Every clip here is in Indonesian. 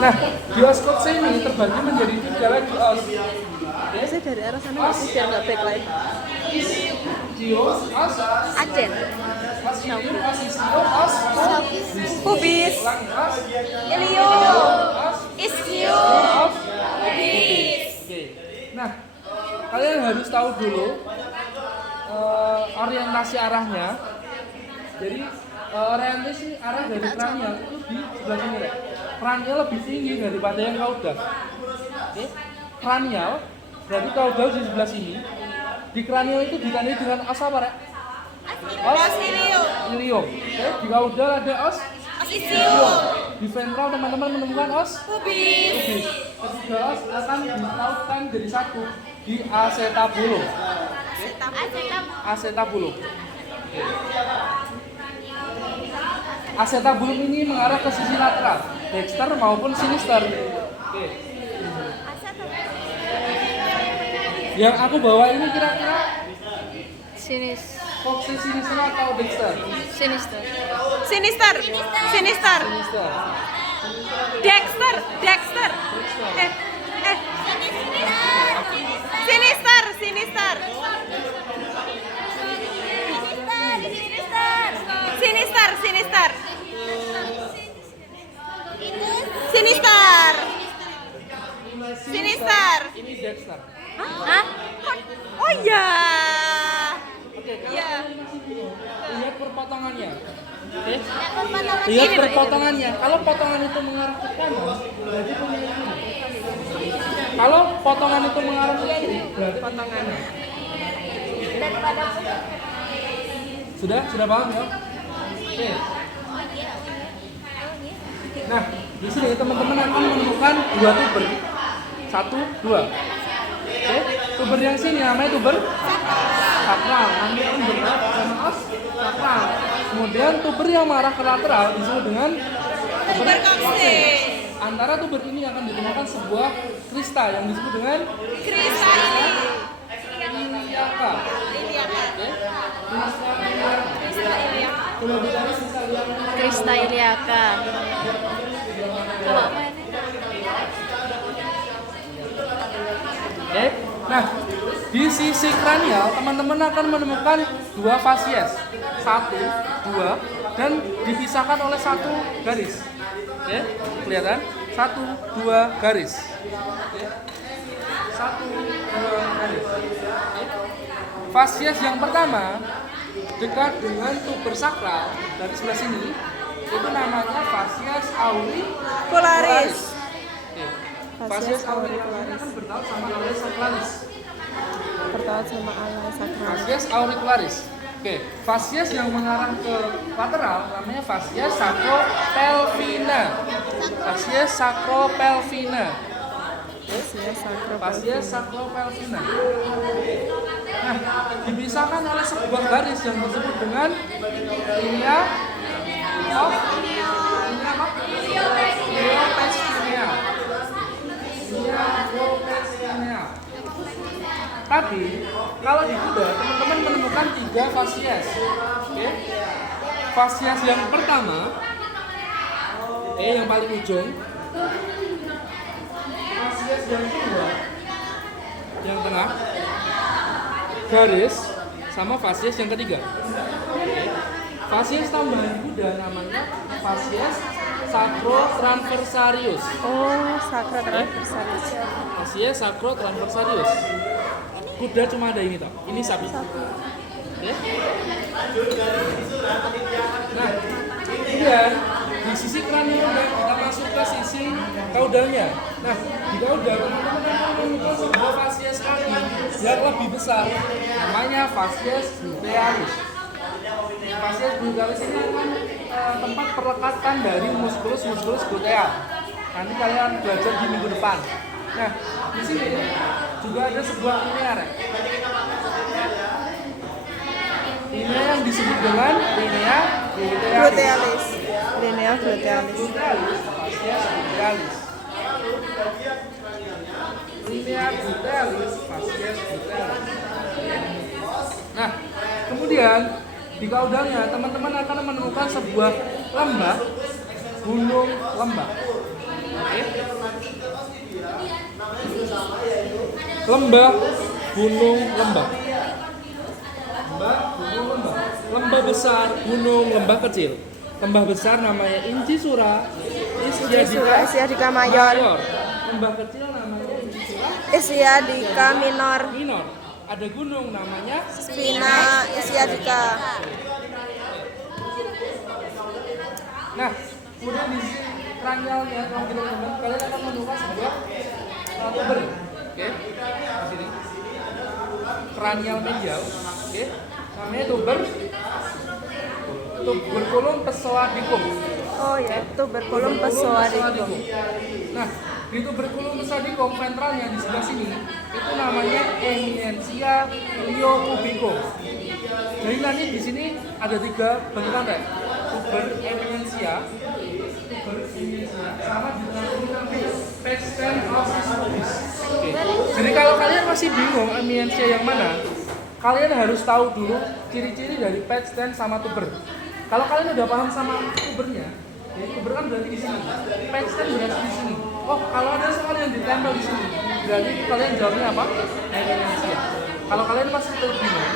Nah, di os coach ini terbagi menjadi 3 lagi os. Saya dari arah sana masih biar nggak backlight. Dios, os, Aceh. os ini, os isio, os, Kubis. ulangi, os, Ilio. os, Isio. os, Oke. Nah, kalian harus tahu dulu orientasi arahnya. Jadi orientasi arah dari kranial itu di sebelah sini, Rek. Kranial lebih tinggi daripada yang kaudal. Oke. Kranial berarti kaudal di sebelah sini. Di kranial itu ditandai dengan os apa, Rek? Os ilium. Oke, di kaudal ada os ilium. Di ventral teman-teman menemukan os kubis. Ketiga os akan ditautkan jadi satu di acetabulum. Acetabulum. Acetabulum ini mengarah ke sisi lateral, dexter maupun sinister. Oke. Yang aku bawa ini kira-kira Sinis. foxy sinister atau dexter? Sinister. Sinister. Sinister. Sinister. Dexter. Dexter. Sinister. Sinister. Sinister. Sinister. Sinister. Sinister. Ini dexter. Hah? Oh iya. Oke, Iya. lihat perpotongannya. Oke. Ini, Lihat Pak, perpotongannya. Kalau potongan itu mengarah ke kanan, berarti punya ini. Kalau potongan itu mengarah ke kiri, berarti potongannya. Sudah paham ya? Oke. Nah, di sini teman-teman akan menemukan 2 tuber. 1, 2. Oke, tuber yang sini namanya tuber sakral. Nanti tuber sama os sakral. Kemudian tuber yang mengarah ke lateral disebut dengan tuber koksis. Antara tuber ini akan ditemukan sebuah krista yang disebut dengan Krista iliaka. Oke. Krista iliaka. Kalau apa ini? Oke. Nah, di sisi kranial teman-teman akan menemukan 2 fasies. 1, 2 dan dipisahkan oleh 1 garis. Oke, kelihatan? 1, 2 garis. Oke. 1, 2 garis. Oke. Fasies yang pertama dekat dengan tuber sakral dari sebelah sini itu namanya fasies auricularis. Oke. Fasies auricularis kan bertaut sama ala sacralis. Bertaut sama ala sakral. Fasies auricularis. Oke, fasies yang mengarah ke lateral namanya fasies sacropelvina. Fasies sacropelvina. Fasies sacropelvina. Nah, dipisahkan oleh sebuah garis yang disebut dengan linea of Iliopestinea. Tapi kalau di kuda teman-teman menemukan 3 fasies. Oke. Fasies yang pertama yang paling ujung. Fasies yang kedua yang tengah garis sama fasies yang ketiga. Oke. Fasies tambahan kuda namanya fasies sacrotransversarius. Oh, sacrotransversarius. Fasies sacrotransversarius. Kuda cuma ada ini toh. Ini sapi. Oke. Nah, kemudian di sisi kranial kita masuk ke sisi kaudalnya. Nah, di kaudal teman-teman akan menemukan sebuah fasies kaki yang lebih besar, namanya fasies glutealis. Fasies glutealis ini kan tempat perlekatan dari muskulus gluteal. Nanti kalian belajar di minggu depan. Nah, di sini juga ada sebuah linea, Rek. Linea yang disebut dengan linea glutealis. Linea glutealis. Fasies glutealis. Linea glutealis, fasies glutealis. Nah, kemudian di kaudalnya teman-teman akan menemukan sebuah lembah, gunung lembah. Oke. Lembah, gunung, lembah. Lembah, gunung, lembah. Lembah besar, gunung, lembah kecil. Lembah besar namanya Incisura, Incisura Isyadika Mayor, Lembah kecil namanya Incisura Isyadika Minor, Minor. Ada gunung namanya Spina Isyadika. Nah, kemudian di sini kranialnya kalau kita teman kalian akan menemukan sebuah tuber, oke? Di sini kranial medial, oke? Namanya tuberculum pessoadicum. Oh ya, tuberculum pessoadicum. Nah, di tuberculum pessoadicum ventralnya di sebelah sini itu namanya Eminentia liocubicum. Jadi nanti di sini ada 3 bentukan kayak tuber eminentia, sama dengan pexten osis pubis. Oke. Jadi kalau kalian masih bingung eminentia yang mana, kalian harus tahu dulu ciri-ciri dari pexten sama tuber. Kalau kalian udah paham sama tubernya, ya tuber kan berarti di sini, pexten berarti di sini. Oh, kalau ada soal yang ditempel di sini, berarti kalian jawabnya apa? Eminentia. Kalau kalian masih bingung,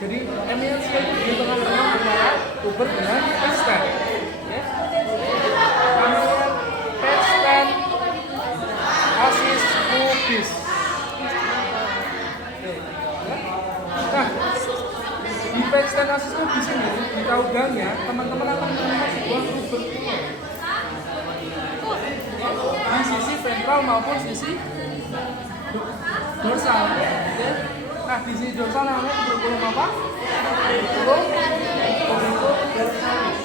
jadi eminentia itu di tengah-tengah antara tuber dengan pexten. Ya. Namanya pexten osis pubis. Nah, di pexten osis pubis ini di kaugangnya teman-teman akan menemukan sebuah tuberculum di sisi ventral maupun sisi dorsal. Ya. Nah, di sisi dorsal namanya tuberculum apa? Tuberculum dorsalis.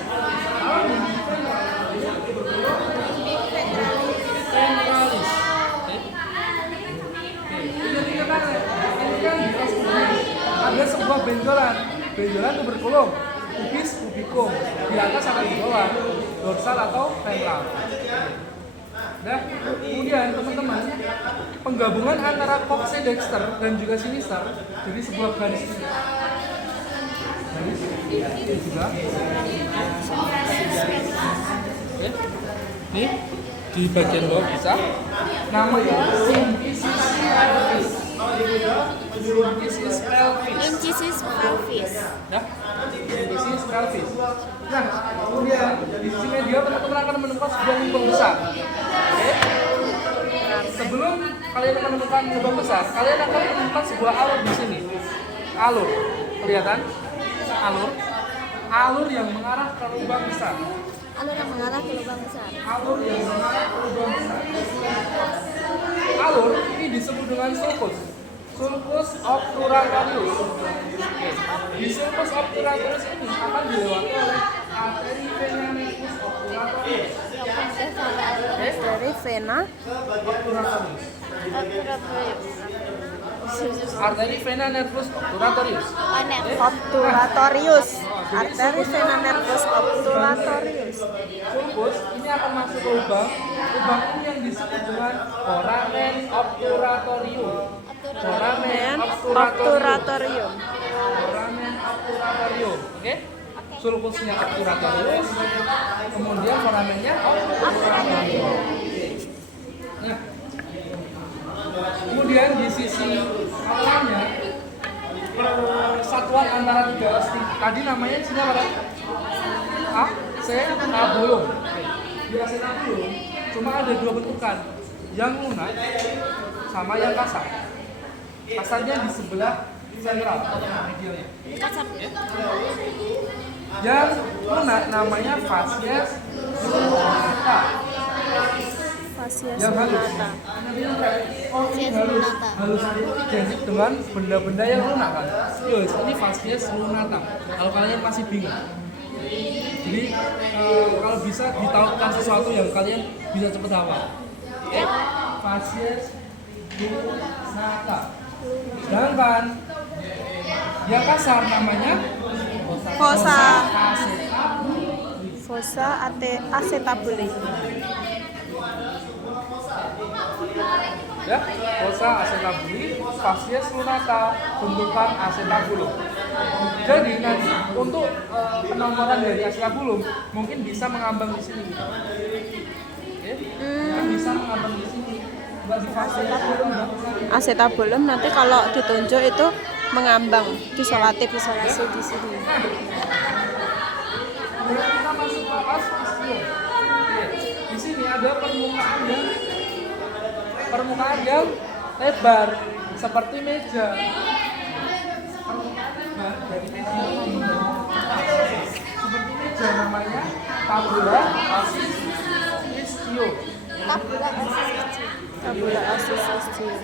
Kalau di sisi ventral tuberculum ventralis. Jadi ini kan di atas bumi ada sebuah benjolan tuberculum pubis pubicum. Di atas ada di bawah dorsal atau ventral. Nah, kemudian teman-teman, penggabungan antara coccydexter dan juga sinister jadi sebuah garis ini. Garis ini juga. Oke. Nih di bagian bawah bisa. Namanya symphysis pelvis. Symphysis pelvis. Incissus pelvis. Ya, symphysis pelvis. Nah, kemudian di sisi medial teman-teman akan menemukan sebuah lubang besar. Oke. Sebelum kalian menemukan lubang besar, kalian akan menemukan sebuah alur di sini. Alur, kelihatan? Alur yang mengarah ke lubang besar. Alur yang mengarah ke lubang besar. Alur yang mengarah ke lubang besar. Alur ini disebut dengan sulcus. Sulcus obturatorius. Oke. Di sulcus obturatorius ini akan dilewati oleh arteri vena nervus obturatorius. Dari vena Obturatorius. Arteri vena nervus obturatorius. obturatorius. Arteri vena nervus obturatorius. Sulcus ini akan masuk ke lubang ini yang disebut dengan foramen obturatorium. Foramen obturatorium. Foramen obturatorium. Oke? Sulcusnya obturatorius, kemudian foramennya obturatorium. Nah, kemudian di sisi awalnya persatuan antara 3 osti tadi namanya sini apa? Acetabulum. Di acetabulum cuma ada 2 bentukan, yang lunak sama yang kasar. Kasarnya di sebelah sentral medialnya. Yang lunak namanya fascies lunata. Fascies Yang halus. lunata. Oh, ini halus. Halus itu identik dengan benda-benda yang lunak kan. Yus, ini fascies lunata. Kalau kalian masih bingung. Jadi kalau bisa ditahukan sesuatu yang kalian bisa cepat hafal. Oke. Fascies lunata. Sedangkan yang kasar namanya Fossa acetabuli. Fossa acetabuli. Ya, fossa acetabuli, fascies lunata, bentukan acetabulum. Jadi nanti untuk penomoran dari acetabulum mungkin bisa mengambang di sini. Oke, kan bisa mengambang di sini. Acetabulum nanti kalau ditunjuk itu mengambang, isolatif isolasi di sini. Kemudian kita masuk ke os istium. Di sini ada permukaan yang lebar seperti meja. Permukaan lebar dari meja seperti meja namanya tabula osis istium. Tabula osis istium.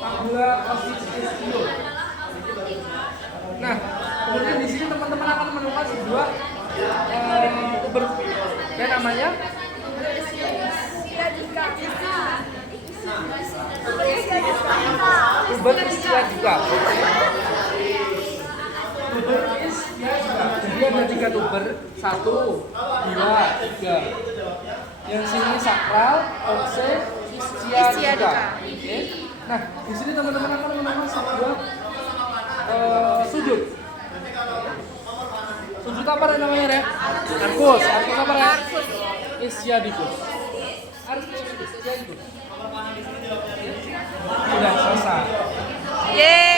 Tabula osis istium. Nah, kemudian di sini teman-teman akan menemukan sebuah tuber yang namanya tuber ischiadica. Tuber ischiadica. Jadi ada 3 tuber, 1, 2, 3. Yang sini sakral, oxe, ischiadica. Oke. Nah, di sini teman-teman akan menemukan sebuah sudut. Sudut apa namanya, Rek? Arcus. Arcus apa, Rek? Ischiadicus. Arcus ischiadicus. Sudah selesai. Yeay.